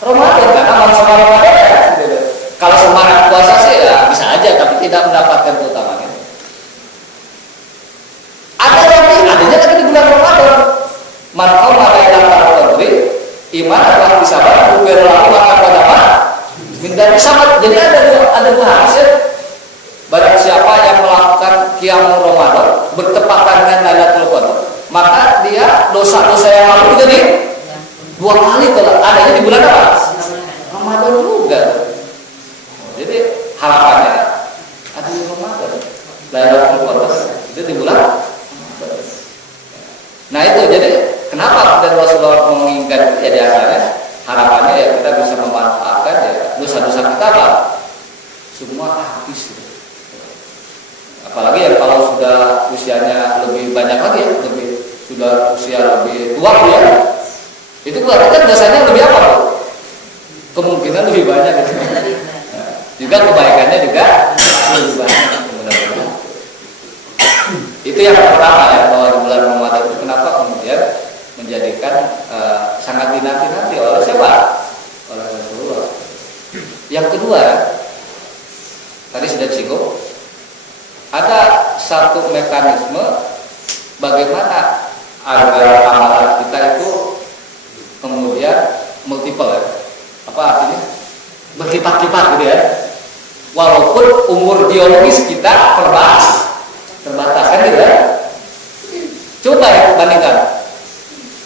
Ramadan karena masa Ramadan ya. Kalau semangat puasa sih ya bisa aja, tapi tidak mendapatkan keutamaan. Adanya lagi di bulan Ramadan. Man qama lailatal qadri iman adalah disabar berlaku maka pada minta disabar. Jadi ada dua hasil. Barang siapa yang melakukan qiyamul Ramadan bertepatan dengan Lailatul Qadar, maka dia dosa-dosa yang lalu itu nih 2 kali telah adanya di bulan apa? Ramadan juga. Jadi harapannya ada di Ramadan. Lailatul Qadar itu di bulan. Nah itu jadi kenapa dan Rasulullah menginginkan ya biasanya harapannya ya kita bisa memanfaatkan ya dosa-dosa kita apa semua habis. Apalagi ya kalau sudah usianya lebih banyak lagi ya, sudah usia lebih tua ya, itu berarti kan dosanya lebih apa? Kemungkinan lebih banyak gitu. Juga kebaikannya juga lebih banyak. Itu yang pertama ya, bahwa di bulan Ramadan itu kenapa kemudian menjadikan sangat dinanti-nanti oleh siapa? Oleh Rasulullah. Yang kedua, tadi sudah disinggung, ada satu mekanisme bagaimana agar amalan kita itu kemudian multiple ya. Apa artinya? Berlipat-lipat gitu ya. Walaupun umur biologis kita terbatas kan gitu ya. Coba ya bandingkan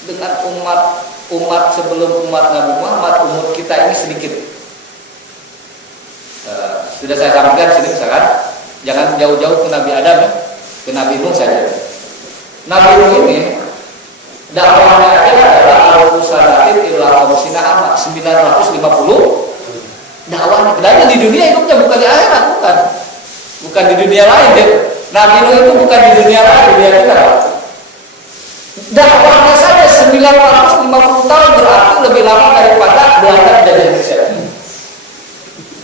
dengan umat sebelum umat Nabi Muhammad, umur kita ini sedikit. Sudah saya sampaikan sini misalkan, jangan jauh-jauh ke Nabi Adam ya, ke Nabi Nuh saja. Nabi Nuh ini dakwahnya adalah al-rusalatin ila qaumina amat 950 dakwahnya. Padahal di dunia hidupnya bukan di akhirat, bukan di dunia lain ya. Nabi Nuh itu bukan di dunia lain, dunia kita. Dakwahnya saja 950 tahun, berarti lebih lama daripada Belanda dan Indonesia.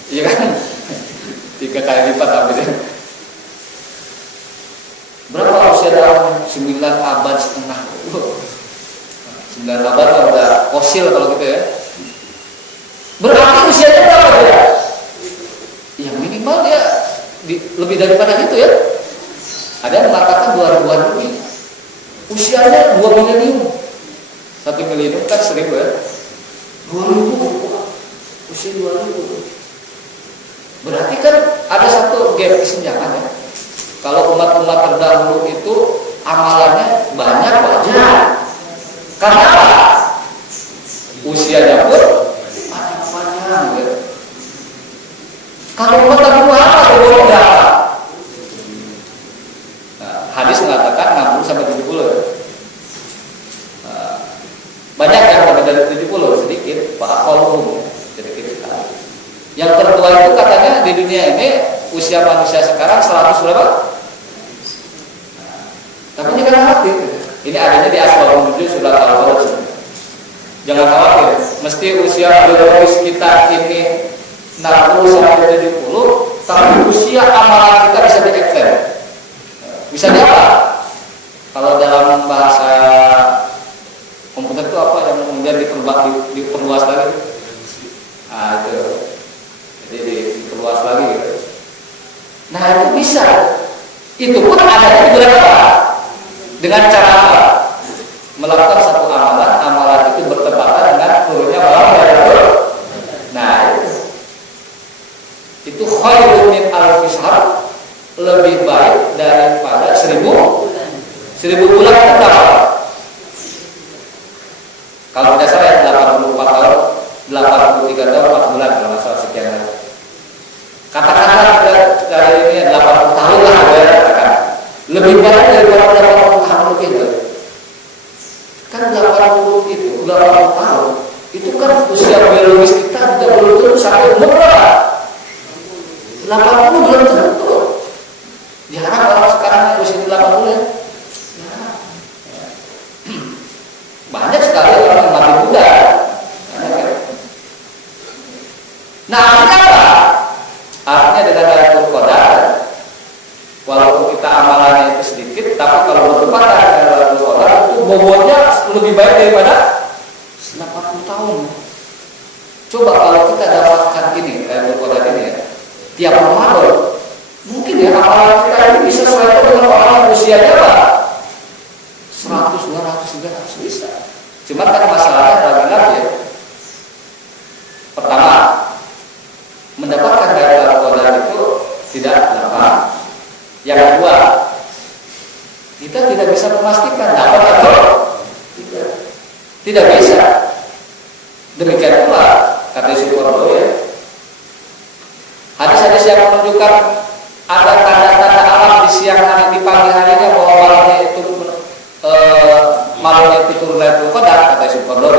Iya kan? 3 kali lipat habisnya. Berapa usia dakwah? 9 abad setengah. 9 abad udah fosil kalau gitu ya. Berarti usianya berapa dia? Ya minimal dia lebih daripada itu ya. Ada yang mengatakan 2000-an lebih. Usianya 2 milenium. 1 milenium kan 1000 ya. 2000. Usia 2000. Berarti kan ada satu gap kesenjangan ya. Kalau umat-umat terdahulu itu amalannya banyak wajar. Karena apa? Usianya pun panjang ya. Kalau umat Nabi Muhammad umur berapa? Hadis mengatakan 60 sampai 70 ya. Banyak yang lebih dari 70, sedikit Pak Kolum, sedikit sekali. Yang tertua itu katanya di dunia ini usia manusia sekarang 100 berapa? Tapi jangan khawatir, ini adanya di Asmaul Nujum surat Al-Qur'an. Jangan khawatir, mesti usia biologis kita ini 60 sampai 70, tapi usia amalan kita bisa di-extend. Bisa di apa? Kalau dalam bahasa komputer itu apa yang kemudian diperluas lagi? Nah itu, jadi diperluas lagi gitu. Nah itu bisa. Itu pun adanya di bulan apa? Dengan cara apa? Melakukan satu amalan itu bertepatan dengan turunnya malam Lailatul. Nah itu khairun min alfi syahr, lebih baik daripada 1000 bulan berapa? Kalau tidak salah ya 84 tahun, 83 tahun 4 bulan kalau nggak salah sekian hari. Katakanlah dari ini 80 tahun lah ya, katakan. Lebih baik daripada 80 tahun gitu. Kan 80 tahun itu kan usia biologis kita tidak belum tentu sampai umur berapa? 80 belum tentu. Jarang orang sekarang usia 80 ya. Banyak sekali orang yang mati muda. Nah, artinya apa? Artinya dengan Lailatul Qadar, walaupun kita amalannya itu sedikit, tapi kalau bertepatan dengan Lailatul Qadar itu bobotnya lebih baik daripada 80 tahun. Coba kalau kita dapatkan ini Lailatul Qadar ini ya, tiap Ramadan, mungkin ya amalan kita ini bisa sesuai dengan orang yang usianya apa? 100, 200, 300 bisa. Cuma kan masalahnya lagi-lagi ya. Pertama, mendapatkan Lailatul Qadar itu tidak gampang. Yang kedua, kita tidak bisa memastikan dapat atau tidak bisa. Demikian pula kata Syukurdo ya. Hadis-hadis yang menunjukkan ada tanda-tanda alam di siang hari, di pagi harinya bahwa malamnya itu turun Lailatul Qadar, kata Syukurdo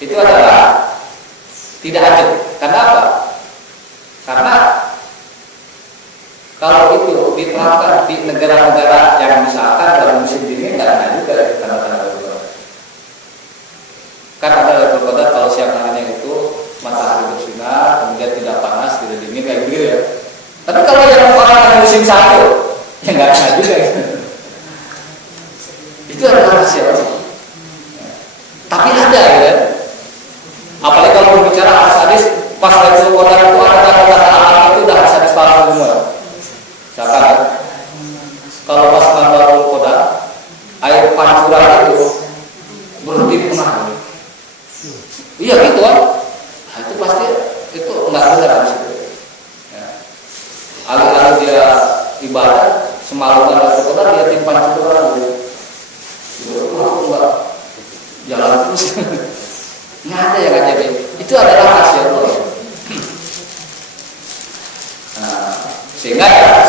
itu adalah tidak ajab. Karena apa? Karena kalau itu diterapkan di negara-negara yang misalkan dalam musim dingin, nggak ada juga tanda-tanda Lailatul Qadar. Kan ada Lailatul Qadar kalau siang harinya itu matahari bersinar, kemudian tidak panas, tidak dingin kayak gitu ya. Tapi kalau yang orang yang musim satu, ya nggak ada juga. Itu adalah rahasia. Tapi ada ya. Apalagi kalau berbicara hadis pas Lailatul Qadar itu ada kata-kata alam itu udah bisa disepakati semua. Misalkan kalau pas Lailatul Qadar air pancuran itu berhenti pernah. Iya gitu kan? Nah, itu pasti itu enggak benar harus itu. Ya. Alih-alih dia ibadah semalam Lailatul Qadar dia timpan pancuran gitu. Enggak jalan terus. Nggak ada yang ajaib. Itu adalah rahasia Allah. Nah, sehingga ya,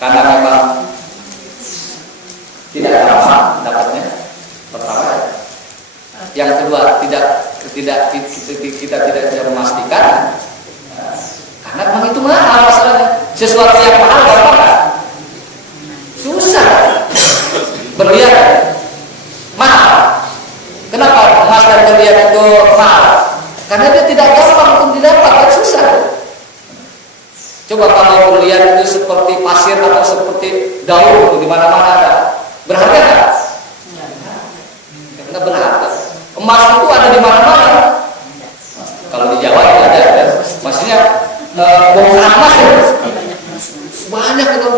karena memang tidak gampang dapatnya. Pertama, yang kedua kita tidak bisa memastikan, karena memang itu mahal masalahnya. Sesuatu yang mahal gampang kan? Susah. Berlian mahal. Kenapa emas dan berlian itu mahal? Karena dia tidak gampang untuk didapat, kan susah. Coba kalau berlian itu seperti pasir atau seperti daun di mana-mana ada, berharga nggak? Karena berharga. Emas itu ada di mana-mana. Kalau di Jawa tidak ada, ya. Maksudnya bongkahan emas ya. Banyak itu.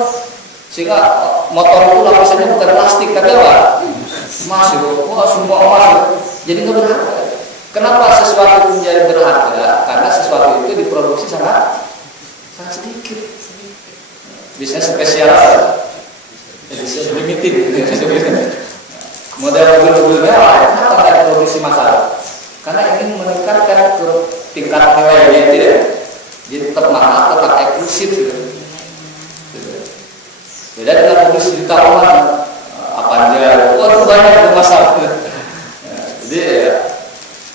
Sehingga motor itu lapisannya bukan plastik, tapi apa? Emas itu, wah semua emas itu. Jadi nggak berharga. Kenapa sesuatu menjadi berharga? Karena sesuatu itu diproduksi sangat sedikit. Biasanya spesial, edition limited. Model mobil-mobil mewah, kenapa tidak diproduksi massal? Karena ingin meningkatkan ke tingkat nilainya tidak. Jadi tetap mahal, tetap eksklusif. Beda dengan mobil jutaan, apa aja, wah banyak masalah.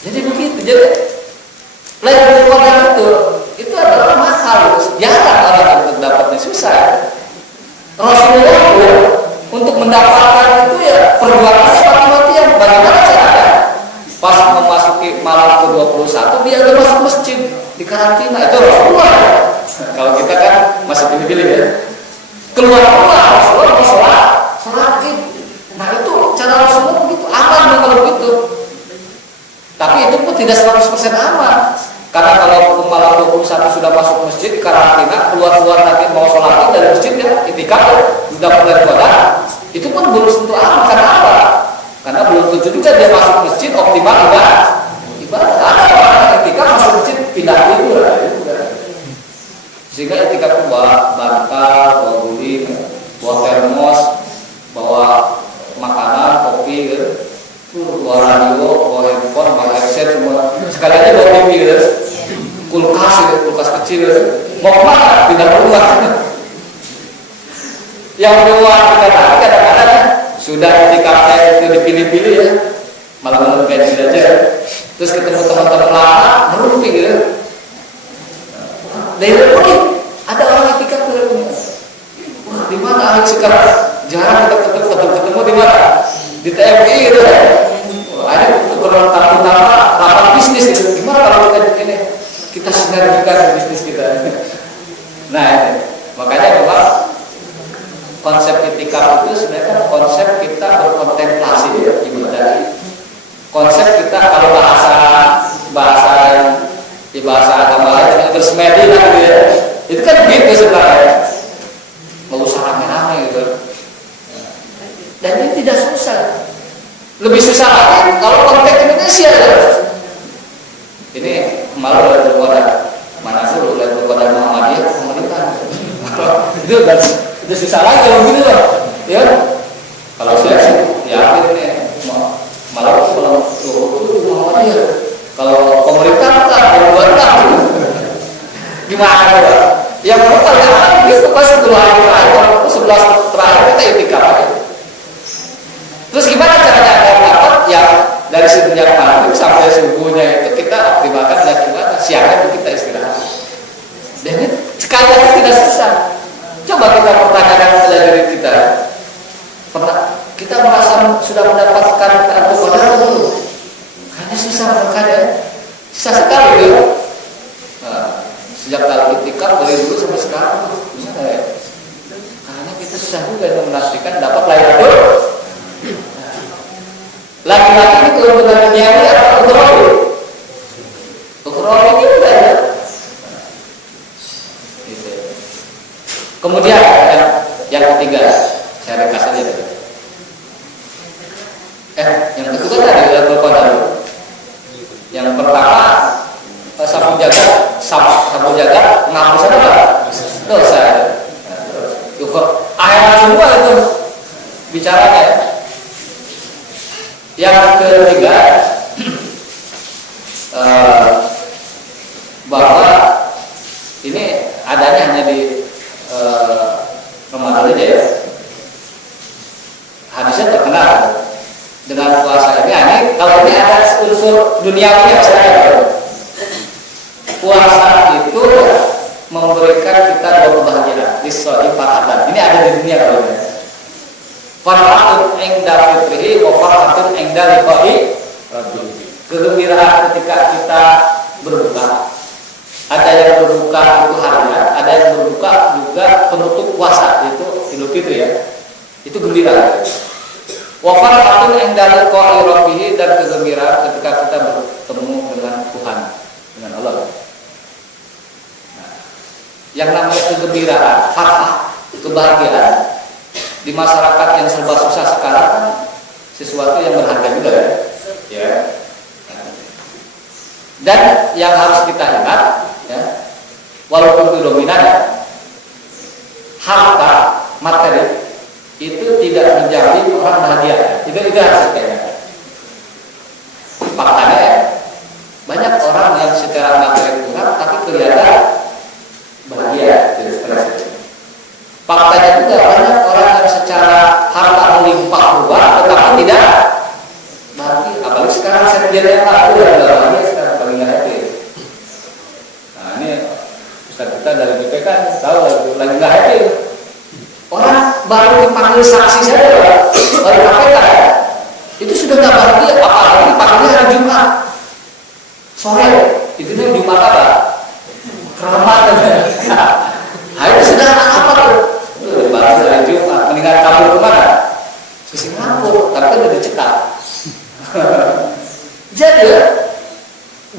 Jadi begitu. Jadi Lailatul Qadar itu adalah mahal, jarang orang untuk dapatnya, susah. Rasulullah untuk mendapatkan itu ya perjuangan mati-matian. Bagaimana caranya? Pas memasuki malam ke-21 dia udah masuk masjid di karantina. Itu Rasulullah. Kalau kita kan masih pilih-pilih ya. Keluar Rasulullah mau sholat Id. Nah itu cara Rasulullah begitu, aman kalau begitu. Tapi itu pun tidak 100% aman. Karena kalau malam 21 sudah masuk masjid karantina, keluar nanti mau sholat Id dari masjid ya, itikaf sudah mulai Qadar, itu pun belum tentu aman. Karena apa? Karena belum tentu juga dia masuk masjid optimal ibadah. Ada orang itikaf masuk masjid pindah tidur. Sehingga itikaf itu bawa bantal, bawa guling, bawa termos, bawa makanan, kopi, bawa radio, bawa handphone, bawa headset semua. Sekali aja bawa TV, kulkas kecil. Mau kemana? Tidak keluar. Yang keluar kita tahu kadang-kadang sudah itikafnya itu dipilih-pilih ya, malam-malam gaji aja. Terus ketemu teman-teman lama, merumpi gitu. Dari pun ada orang itikaf dari punya. Wah, di mana ahli sekarang? Jarang kita ketemu di mana? Di TMI gitu ya. Ada bertahun-tahun rapat bisnis gitu. Gimana kalau kita sinergikan bisnis kita? Nah, makanya memang konsep itikaf itu sebenarnya konsep kita berkontemplasi ya, ibadah. Konsep kita kalau bahasa agama lain bersemedi lah gitu ya. Itu kan begitu sebenarnya. Mau usah rame-rame gitu. Dan ini tidak susah. Lebih susah lagi kalau konteks Indonesia ya. Ini malu Lailatul Qadar. Mana dulu Lailatul Qadar Muhammadiyah pemerintah. Itu susah lagi kalau gitu loh. Ya. Kalau saya sih yakin nih malah kalau itu Muhammadiyah. Kalau pemerintah tak gimana ya? Yang pertama gitu pas 2 hari terakhir, 11 terakhir kita itikaf. Terus gimana caranya agar dapat yang dari sejak maghrib sampai subuhnya itu kita optimalkan dan gimana siangnya kita istirahat. Dan ini sekali lagi tidak susah. Coba kita pertanyakan pada diri kita. Kita merasa sudah mendapatkan Lailatul Qadar belum? Kayaknya susah berkadang. Susah sekali ya. Nah, sejak kali itikaf dari dulu sampai sekarang bisa ya? Karena kita susah juga memastikan dapat Lailatul. Laki-laki ini keuntungan duniawi atau ukhrawi? Ukhrawi ini udah ketiga, bahwa ini adanya hanya di Ramadan aja ya. Hadisnya terkenal dengan puasa ini kalau ini ada unsur duniawi misalnya. Puasa itu memberikan kita dua kebahagiaan, lisoi farhatan. Ini ada di dunia kalau ini. Farhatun inda fitrihi wa farhatun inda liqa'i rabbih. Kegembiraan ketika kita berbuka. Ada yang berbuka itu harian, ada yang berbuka juga penutup puasa, itu Idul Fitri ya. Itu gembira. Wa farhatun inda liqa'i rabbih, dan kegembiraan ketika kita bertemu dengan Tuhan, dengan Allah. Nah, yang namanya kegembiraan, farhah, kebahagiaan di masyarakat yang serba susah sekarang kan sesuatu yang berharga juga ya. Ya. Dan yang harus kita ingat ya, walaupun itu dominan ya, harta materi itu tidak menjamin orang bahagia. Itu harus kita ingat. Faktanya ya, banyak orang yang secara materi kurang tapi kelihatan bahagia. Faktanya juga banyak orang yang secara harta melimpah ruah tetapi tidak bahagia. Apalagi sekarang sekjen yang laku adalah bahagia sekarang paling happy. Nah ini Ustaz kita dari BPK kan tahu lagi nggak happy. Orang baru dipanggil saksi saja baru KPK itu sudah nggak bahagia, apalagi dipanggilnya hari Jumat sore. Itu nih Jumat apa? Keramat. Nah itu sudah apa tuh? Bahas hari Jumat, mendingan kabur kemana? Ke Singapura, tapi kan udah dicekal. Jadi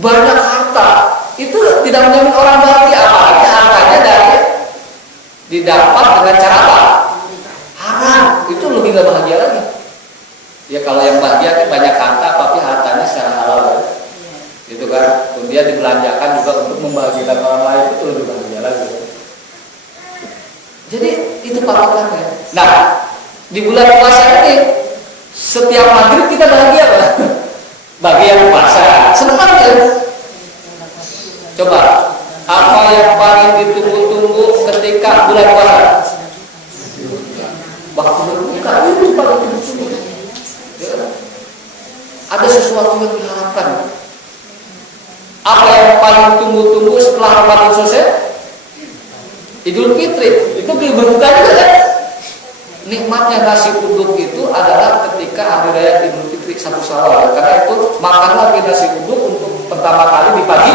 banyak harta itu tidak menjamin orang bahagia, apalagi hartanya dari didapat dengan cara apa? Haram, itu lebih gak bahagia lagi. Ya kalau yang bahagia kan banyak harta, tapi hartanya secara halal ya. Gitu kan, kemudian dibelanjakan juga untuk membahagiakan orang lain, itu lebih bahagia lagi. Jadi itu patokannya. Nah, di bulan puasa ini setiap maghrib kita bahagia kan? Bagi yang puasa senang kan? Coba, apa yang paling ditunggu-tunggu ketika bulan puasa? Waktu berbuka itu paling ditunggu. Ya. Ada sesuatu yang diharapkan. Apa yang paling tunggu-tunggu setelah Ramadan selesai? Idul Fitri, itu berbuka juga kan? Nikmatnya nasi uduk itu adalah ketika hari raya Idul Fitri 1 Syawal. Karena itu makan lagi nasi uduk untuk pertama kali di pagi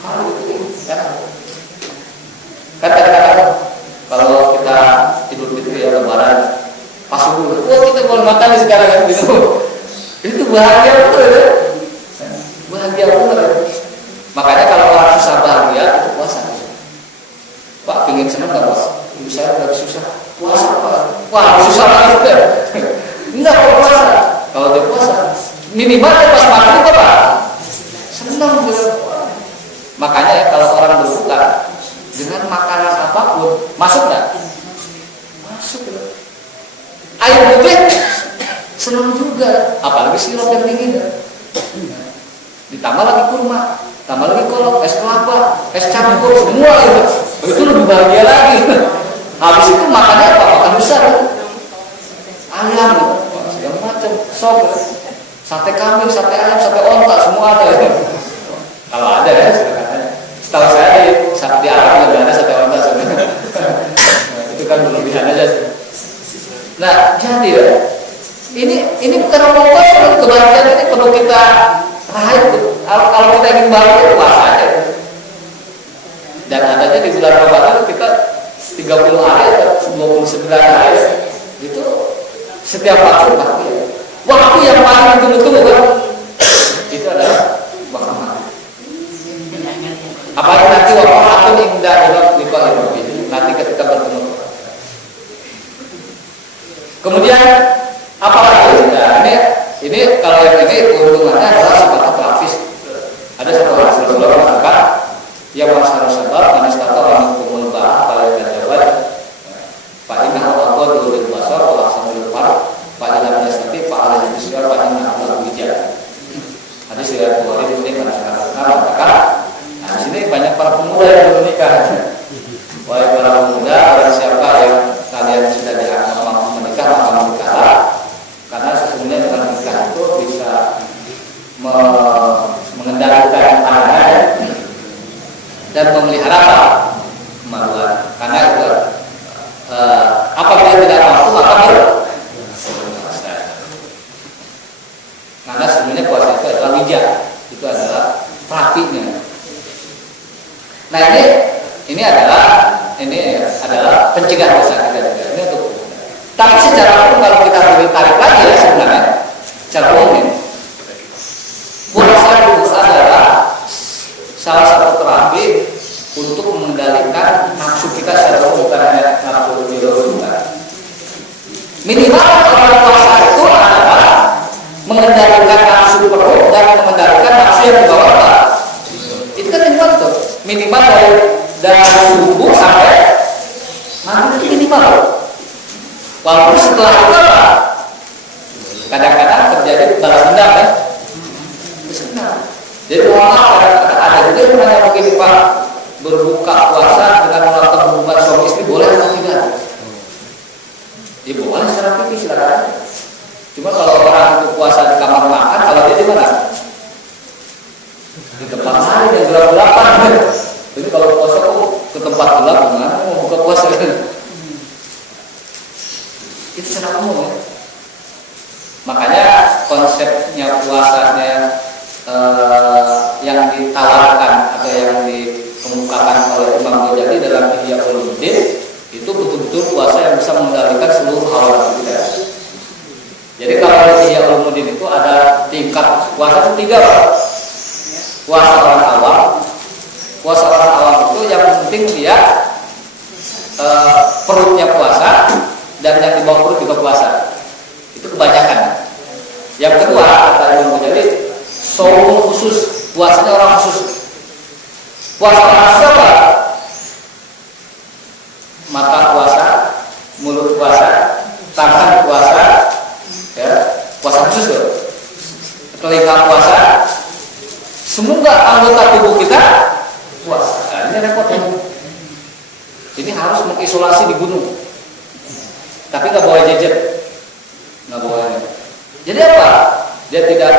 hari itu. Ya. Kan kadang-kadang kalau kita Idul Fitri ya Lebaran pas subuh, kita boleh makan nih sekarang kan gitu. Itu bahagia betul ya. Bahagia betul ya. Makanya kalau orang susah bahagia itu puasa. Pak pengen senang nggak Pak? Ibu saya lagi susah puasa Pak. Wah susah banget deh. Enggak kalau puasa. Kalau dia puasa minimal pas makan itu Pak senang juga. Makanya ya, kalau orang berbuka dengan makanan apapun masuk nggak? Masuk. Air putih senang juga. Apalagi sirup yang dingin. Ditambah lagi kurma, tambah lagi kolak, es kelapa, es campur, semua itu lebih bahagia lagi. Habis itu makannya apa? Makan besar, ayam, segala macam, sop, sate kambing, sate ayam, sate onta, semua ada. Kalau ada ya, setahu saya di Arab juga ada sate onta sebenarnya. Itu kan berlebihan aja. Nah, jadi ya, ini bukan apa-apa, kebahagiaan ini perlu kita raih. Kalau kita ingin bahagia puasa aja. Dan adanya di bulan Ramadan kita 30 hari atau 29 hari itu setiap waktu bahagia. Waktu yang paling ditunggu-tunggu kan itu adalah waktu mati. Apalagi nanti waktu aku indah nanti ketika bertemu. Kemudian apa lagi? Nah, ini kalau yang ini keuntungannya adalah sifatnya praktis. Ada satu hadis Rasulullah mengatakan, ya masyarakat sabar, manis kata orang kumul bah, kalau yang jawab, Pak Inna Allah dulu basar, Allah sambil par, Pak Inna nanti Pak Allah itu sudah Pak Inna Allah bijak. mengendalikan pandangan dan memelihara kemaluan. Karena itu apabila tidak mampu maka berpuasa. Karena sebenarnya puasa itu adalah wijah, itu adalah praktiknya. Nah ini adalah pencegahan dosa kita juga. Ini untuk. Tapi secara umum kalau kita tarik lagi ya sebenarnya secara umum puasa itu adalah salah satu terapi untuk mengendalikan nafsu kita secara umum, bukan hanya nafsu biologis. Minimal orang puasa itu adalah mengendalikan nafsu perut dan mengendalikan nafsu yang dibawa apa? Itu kan minimal tuh. Minimal dari subuh sampai maghrib itu minimal. Walaupun setelah itu apa? Kadang-kadang terjadi balas dendam kan? Jadi kadang-kadang ada juga yang menanya begini, Pak, berbuka puasa dengan melakukan hubungan suami istri boleh atau tidak? Ya boleh secara fikih silakan. Cuma kalau orang itu puasa di kamar makan, kalau dia di mana? Di tempat lain yang gelap-gelapan. Jadi kalau puasa kok ke tempat gelap, gimana mau buka puasa? Itu secara umum ya. Makanya konsepnya puasanya yang ditawarkan atau yang dikemukakan oleh Imam Ghazali dalam Ihya Ulumuddin itu betul-betul puasa yang bisa mengendalikan seluruh hawa nafsu kita. Jadi kalau di Ihya Ulumuddin itu ada tingkat puasa itu 3, Pak. Puasa orang awam. Puasa orang awam itu yang penting dia perutnya puasa dan yang di bawah perut juga puasa. Itu kebanyakan. Yang kedua kata Imam Ghazali, saum khusus, puasanya orang khusus. Puasa orang khusus apa? Mata puasa, mulut puasa, tangan puasa, ya, puasa khusus loh. Telinga puasa, semua anggota tubuh kita puasa. Nah, ini repotnya. Ini harus mengisolasi di gunung. Tapi nggak bawa gadget, nggak bawa ini. Jadi apa? Dia tidak.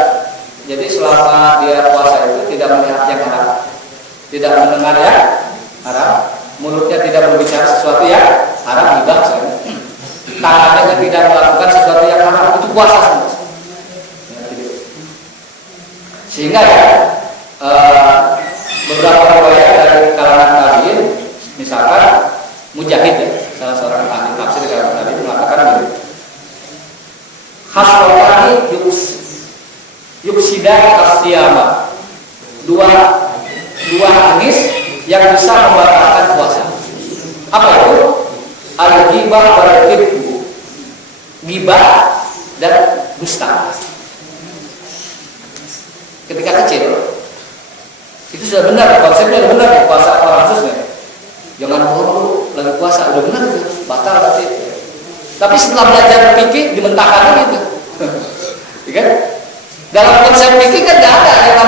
Jadi selama dia puasa itu tidak melihat yang haram, tidak mendengar yang haram, mulutnya tidak berbicara sesuatu yang haram, ghibah, tangannya tidak melakukan sesuatu yang haram, itu puasa semua. Sehingga ya beberapa riwayat dari kalangan tabi'in, misalkan Mujahid ya, salah seorang ahli tafsir dari kalangan tabi'in mengatakan begini, hasrotani yuksidan kasiyama, dua tangis yang bisa membatalkan puasa. Apa itu? Al-ghibah wal-kidbu, ghibah dan dusta. Ketika kecil itu sudah benar, konsepnya sudah benar, puasa orang khususnya. Jangan bohong lagi puasa, udah benar itu, batal nanti. Tapi setelah belajar fikih dimentahkan gitu. Ya kan? Dalam konsep fikih kan tidak ada yang